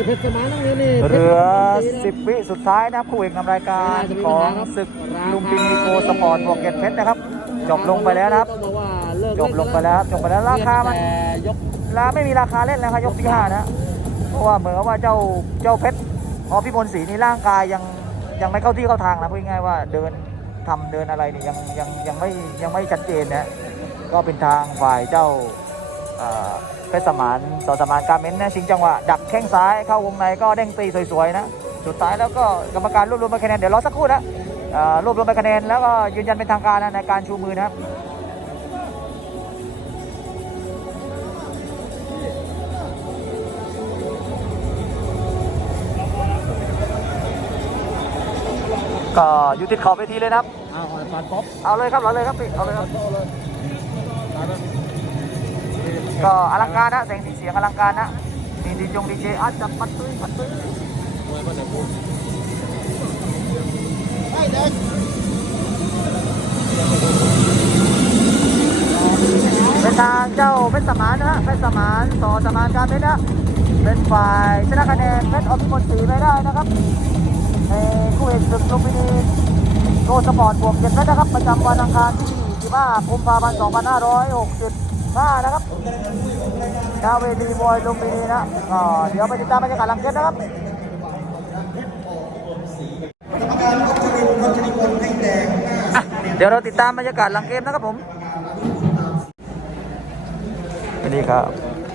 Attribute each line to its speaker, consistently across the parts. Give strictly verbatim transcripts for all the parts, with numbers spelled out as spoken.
Speaker 1: เพชรสมานนั่งเงินนี่
Speaker 2: เหลือสิบวิสุดท้ายนะครับคู่เอกนำรายการของศึกลุมพินีโกสปอร์ตบวกเกตเพชรนะครับจบลงไปแล้วนะครับจบลงไปแล้วจบไปแล้วราคามันราไม่มีราคาเล่นแล้วครับยกที่ห้านะเพราะว่าเหมือนกับว่าเจ้าเจ้าเพชรพอพิมลศรีนี่ร่างกายยังยังไม่เข้าที่เข้าทางนะพูดง่ายๆว่าเดินทำเดินอะไรนี่ยังยังยังไม่ยังไม่ชัดเจนนะก็เป็นทางฝ่ายเจ้าเพชรสมานต่อสมานการเม้นนะชิงจังหวะดักแข้งซ้ายเข้าวงในก็เด้งตีสวยๆนะสุดท้ายแล้วก็กรรมการรวบรวมคะแนนเดี๋ยวรอสักครู่นะรวบรวมคะแนนแล้วก็ยืนยันเป็นทางการนะในการชูมือนะครับก็อยู่ติดขอบเวทีเลยนะครับเอาการป๊อปเอาเลยครับเอาเลยครับพี่เอาเลยครับก็อลังการนะแสงสีเสียงอลังการนะมีดีจงดีเจอาจจะปัดตุ้ยปัดตุ้ยเป็นทางเจ้าเป็นสมานนะเป็นสมานต่อสมานการเป็นนะเป็นฝ่ายชนะคะแนนเพชรอภิมลศรีไม่ได้นะครับในคู่เอกศึกลุมพินีโกสปอร์ตบวกเจ็ดเพชรนะครับประจำวันอังคารที่สิบห้ากุมภาพันธ์สองพันห้าร้อยหกสิบห้านะครับหน้าเวทีมวยลุมพินีนะก็เดี๋ยวไปติดตามบรรยากาศหลังเกมนะครับเดี๋ยวเราติดตามบรรยากาศหลังเกมนะครับผมนี่ครับ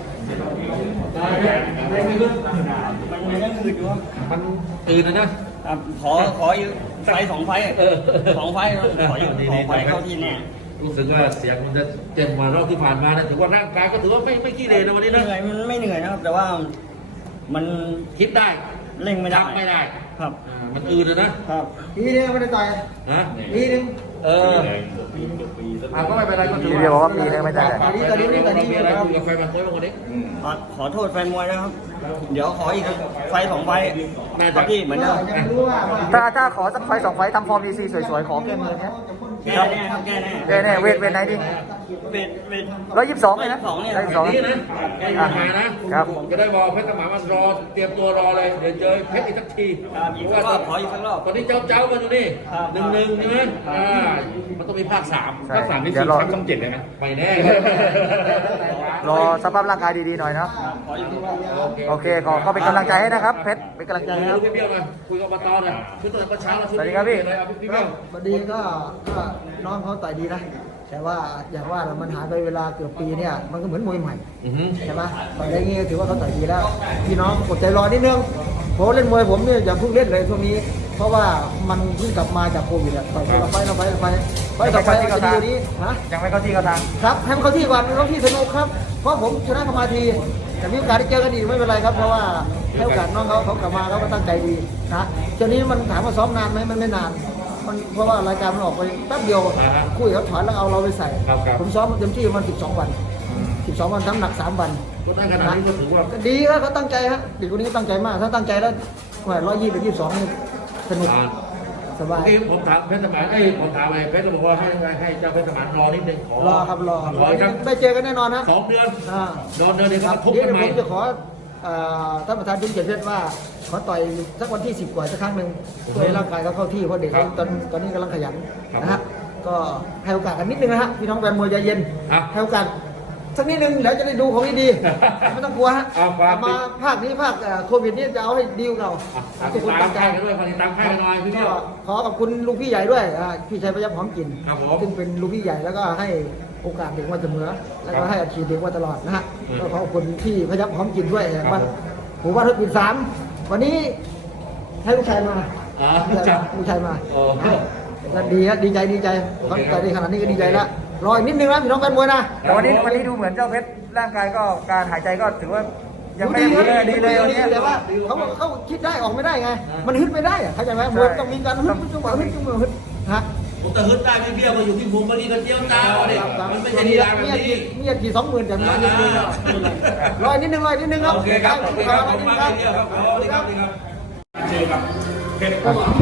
Speaker 3: มันตื่นนะเนี่ย
Speaker 4: ขอขออยู่ไฟสองไฟสองไฟขออยู่สองไฟเข้าที่แน่
Speaker 3: รู้สึกว่าเสียงมันจะเจ็บกว่ารอบที่ผ่านมานะถือว่าร่างกายก็ถือว่าไม่ไม่ขี้เหร่นะวันนี้นะ
Speaker 4: เหนื่อยมันไม่เหนื่อยนะครับแต่ว่ามัน
Speaker 3: คิดได้
Speaker 4: เร่งไม่ได้
Speaker 3: ไม่ได้
Speaker 4: ครับ
Speaker 3: มันอืดเลยนะครับ
Speaker 1: ปีนึงไม่ได้ต่อย
Speaker 3: นะ
Speaker 1: ปีนึง
Speaker 3: เอออ่ะก็ไม่เป็นไรก็ถือว่า
Speaker 2: เดี๋ยวบอกว่าปีนึงไม่ได้
Speaker 1: ตอนนี้ตอนนี้ตอนนี้
Speaker 3: มีอะไรคุยกับไฟมาคุยบ้างวันนี้
Speaker 4: ขอโทษแฟนมวยนะครับเดี๋ยวขออีกไฟสองไฟครับพี่เหมือนเดิม
Speaker 2: ถ้าถ้าขอสักไฟสองไฟทำฟอร์มดีซีสวยๆขอแก้มือนะ
Speaker 4: แก้แน่ครับแก้แน่
Speaker 2: แก้แน่เวทเวทไหนดิ
Speaker 4: เวทเวท
Speaker 2: ร้อยยี่สิบสองเลยนะ
Speaker 4: ร้อยยี่
Speaker 3: สิบสองนี่นะแก้ยังมานะครับจะได้บอกเพชรสมานมันรอเตรียมตัวรอเลยเดี๋ยวเจอเพชรอีกสักที
Speaker 4: อีกรอบขออีกสักรอบ
Speaker 3: ตอนนี้เจ้าเจ้ากันอยู่นี่หนึ่งหนึ่งใช่ไหมอ่ามันต้องมีภาคสามภาคสามนี่คือช่องเจ็ดเลยไหมไม่แน่
Speaker 2: รอสภาพร่างกายดีๆหน่อยนะโอเคขอก็เป็นกำลังใจให้นะครับเพชรเป็นกำลังใจครับ
Speaker 3: พี่เบี้ยวมาคุยกับอบตหน่อยคือตั้งแต่เช้าแล้ว
Speaker 2: สวัสดีครับพี่
Speaker 3: พี่เบี้ยว
Speaker 1: พอดีก็ก็น้องเขาต่อยดีนะแต่ว่าอย่างว่ามันหายไปเวลาเกือบปีเนี่ยมันก็เหมือนมวยใหม่ใช่ไหมต่อยได้งี้ถือว่าเขาต่อยดีแล้วพี่น้องกดใจรอนิดนึงผมเล่นมวยผมเนี่ยอย่าเพิ่งเล่นเลยช่วงนี้เพราะว่ามันเพิ่งกลับมาจากโควิดอะต่อยเราไปเราไปเราไปไปต่อไปก็ดีนี้ฮะ
Speaker 2: ยังไม่เข้าที่เข้าทาง
Speaker 1: ครับให้มันเข้าที่ก่อนเข้าที่สนุกครับเพราะผมชนะมาทีแต่มีโอกาสได้เจอกันอีกไม่เป็นไรครับเพราะว่าให้โอกาสน้องเขาเขากลับมาเขาก็ตั้งใจดีนะช่วงนี้มันถามว่าซ้อมนานไหมมันไม่นานมันเพราะว่ารายการมันออกไปแป๊บเดียวคุยเขาถอนแล้วเอาเราไปใส่ผมซ้อมเต็มที่มันสิบสองวันสิบสองวันน้ำหนักสามวัน
Speaker 3: ก็ได้ขนาดนี้ก็ถือว่า
Speaker 1: ดีครับเขาตั้งใจครับเด็กคนนี้ตั้งใจมากถ้าตั้งใจแล้วแหวนร้อยยี่สิบยี่สิบสองนี่สนุกสบาย
Speaker 3: ที่ผมถามเพชรสมานไอ้ผมถามไอ้เพชรก็บอกว่าให้ให้เจ้าเพชรสมานรอนิดนึงขอ
Speaker 1: รอครับรอได้เจอกันแน่นอนนะ
Speaker 3: สองเดือน
Speaker 1: อ่
Speaker 3: านอนเดือนเดียวก็ทุบกันใหม่
Speaker 1: ผมจะขอท่านประธานจุนเกียรติเพชรว่าขอต่อยสักวันที่สิบกว่าสักครั้งหนึ่งเพื่อให้ร่างกายเขาเข้าที่เพราะเด็กตอนตอนนี้กำลังขยันนะฮะก็ให้โอกาสกันนิดนึงนะฮะพี่น้องแฟนมวยใจเย็นให้โอกาสสักนิดนึงแล้วจะได้ดูของดีไม่ต้องกลัวฮะมาภาคนี้ภาคโควิดนี้จะเอาให้ดีกว่าเรา
Speaker 3: ทุกคนตั้งใจกันด้วยคนตั้งใจกันหน่อยพี่
Speaker 1: ก็ขอขอบคุณลุงพี่ใหญ่ด้วยพี่ชัยพยัคฆ์หอมกลิ่นซึ่งเป็นลุงพี่ใหญ่แล้วก็ให้โอกาสเด็กมาเสมอแล้วก็ให้อาชีพเด็กมาตลอดนะฮะก็ขอบคุณที่พยัคฆ์หอมกลิ่นด้วยว่าผมว่าทุกปีสามวันนี้ให้ลูกชายมาลูกชายมาดีครับดีใจดีใจเขาใจดีขนาดนี้ก็ดีใจแล้วรออีกนิดนึงนะพี่น้องแฟนมวยนะ
Speaker 2: แต่วันนี้วันนี้ดูเหมือนเจ้าเพชรร่างกายก็การหายใจก็ถือว่ายังไม่ดีเลยวันนี้
Speaker 1: แต่ว่าเขาเขาคิดได้ออกไม่ได้ไงมันฮึดไม่ได้เข้าใจไหมมวยต้องมีการฮึดจุ๊บฮึดจุ๊บฮึดฮะ
Speaker 3: ผมแต่ฮึดได้พี่เบี้ยวมาอยู่ที่ผมก็ดีกันเจี้ยวจ้าเลยมันไม่ใช่ดีร้านแบบนี้
Speaker 1: มีอาชีพสองหมื่นแต่ไม่ได้ดีรออีกนิดนึงรออีกนิดนึงครับ
Speaker 3: โอเคครับขอบคุณครับขอบคุณครับครับสวัสดีครับเจอกับเพชร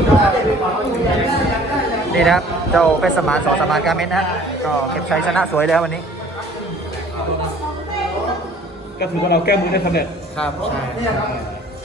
Speaker 2: นี่นะครับเจ้าเป็นสมานสอสมานการเม้นนะก็เก็บชัยชนะสวยแล้ววันนี้
Speaker 3: ก็ถือว่าเราแก้มือได้สำเร็จ
Speaker 2: ครับใช่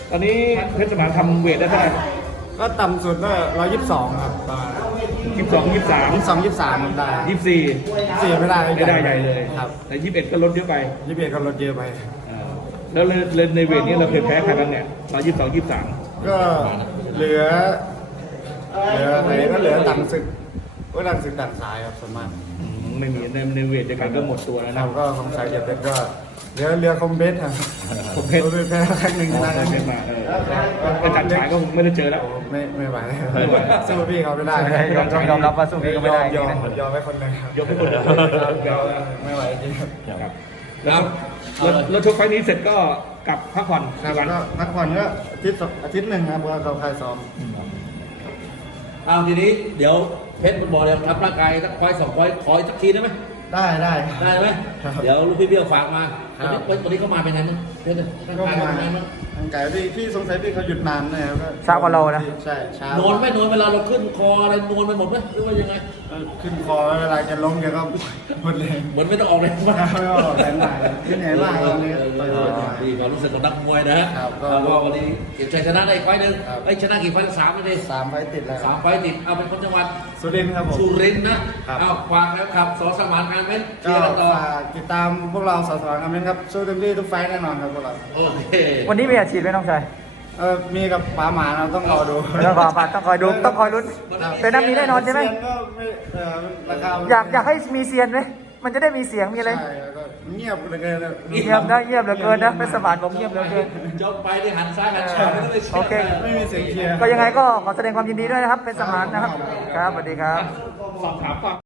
Speaker 3: ตอนนี้เพชรสมานทำเวทได้เท่าไหร่
Speaker 5: ก็ต่ำสุดก็ร้อยยี่สิบสองครับ
Speaker 3: ยี่สิบสองยี่สิบสาม
Speaker 5: ยี่สิบสองยี่สิบสามได้
Speaker 3: ยี่สิบสี่
Speaker 5: สี่ไม่ได้
Speaker 3: ไม่ได้ใหญ่เลย
Speaker 5: ครับ
Speaker 3: แต่ยี่สิบเอ็ดก็ลดเยอะไป
Speaker 5: ยี่สิบเอ็ดก็ลดเยอะไป
Speaker 3: อ่าแล้วเล่นในเวทนี้เราเคยแพ้ใครบ้างเนี่ยร้อยยี่สิบสองยี่สิบสาม
Speaker 5: ก็เหลือ เหลืออะไรก็เหลือต่ำศึกก็ต่ำศึกดัดสายครับส่วนมาก
Speaker 3: ไม่มีในในเวทเดียวกันก็หมดตัวแล้ว
Speaker 5: เรา
Speaker 3: นะ
Speaker 5: ก็ของสายเจ็ดเป็นก็เหลือเหลือคอมเบสครับ
Speaker 3: ผมเพชร
Speaker 5: เราไปแพ้ครั้งหนึ่ง
Speaker 3: ได้
Speaker 5: ได้
Speaker 3: เพชรมาเอออาจารย์ชายก็ไม่ได้เจอแล้ว
Speaker 5: ไม่ไม่ไหวแล้ว
Speaker 3: ไม่ไหว
Speaker 5: สู้พี่เขาไม่ได้
Speaker 2: ยอมยอมรับว่าสู้พี่ก็ไม่ได้จ
Speaker 5: ย
Speaker 2: ริ
Speaker 5: อง ม
Speaker 2: ๆนะ
Speaker 5: ยอมให้คนหนึ่งครับ
Speaker 3: ยกให้คนเดียวย
Speaker 5: อมไม่ไหวจริงครับ
Speaker 3: ครับแล้วแล้วแล้วชกไฟล์นี้เสร็จก็กลับพักผ่อน
Speaker 5: ครับ
Speaker 3: กี่วัน
Speaker 5: ก็พักผ่อนก็อาทิตย์สองอาทิตย์หนึ่งครับเพราะว่าเขาคลายซ้อม
Speaker 3: เอาทีนี้เดี๋ยวเพชรมันบอกเลยทำร่างกายสักไฟล์สองไฟล์ขออีกสักทีได้ไหม
Speaker 5: ได้ได้
Speaker 3: ได้ไหม
Speaker 5: ครับ
Speaker 3: เดี๋ยวลูกพี่เบี้ยวฝากมา
Speaker 5: ครั
Speaker 3: วัน
Speaker 5: บ
Speaker 3: นี้วันนี้เขามาเป็นไงบ้างเพชรร่าง
Speaker 5: ก็
Speaker 3: กาย
Speaker 5: มา
Speaker 3: เป็นไงบ้าง
Speaker 5: ทางไก่ที่ที่สงสัยพี่เขาหยุดนานนะครับก็
Speaker 2: ช้ากว่าเรานะ
Speaker 5: ใช่ช้าน
Speaker 3: อนไหมนอนเวลาเราขึ้นคออะไรนอนไปหมดไหมหรือว่ายังไง
Speaker 5: เออขึ้นคอเวลาจะล้มแกก็หมดเลย
Speaker 3: เหมือนไม่ต้องออกแรงมาก
Speaker 5: ไม่ว่าออกแรงมากเลยที่ไหนมากวันนี้ต่อยๆมา
Speaker 3: ดีความรู้สึกของนักมวยนะฮะ
Speaker 5: ครับก็
Speaker 3: แล้วก็วันนี้เก็บชัยชนะได้อีกไฟล์หนึ่ง
Speaker 5: ครับ
Speaker 3: ไอ้ยชนะกี่ไฟล์สามไม่ได้
Speaker 5: สามไฟต์ติดแล้ว
Speaker 3: สามไฟล์ติดเอาเป็นคนจังหวัด
Speaker 5: สุรินทร์ครับผม
Speaker 3: สุรินทร์นะครับ เอาฝากแล้วครับสอสมานงานเพชรเชี
Speaker 5: ก็
Speaker 3: ยร์กันต่อ
Speaker 5: ฝากติดตามพวกเราสาวๆกันนะครับสู้เต็มที่ทุกไฟต์แน่นอนครับพวกเรา
Speaker 3: โอเค
Speaker 2: วันนี้มีอาชีพไหมน้องชาย
Speaker 5: เออมีกับป๋าหมาเราต้องรอดู
Speaker 2: ต้องคอยต้องคอยดูต้องคอยลุ้นแต่น้ำมีแน่นอนใช่ไหม
Speaker 5: เซียก็ไม่เออราคา
Speaker 2: อยากอยากให้มีเซียนไหมมันจะได้มีเสียงมีอะไร
Speaker 5: ใช่แล้วก็เงียบเหลยเกินนะ
Speaker 2: เงียบนะเงียบเหลือเกินนะเป็นสมานบอกเงียบเหลือเกิน
Speaker 3: จบไปที่หันซ้ายหันขวาไม่ต้องไปเชียร์
Speaker 2: โอเค
Speaker 5: ไม่มีเสียงเชียร์
Speaker 2: ก็ยังไงก็ขอแสดงความยินดีด้วยนะครับ เป็นสมานนะครับ ครับสวัสดีครับ
Speaker 3: สอบถามฟัง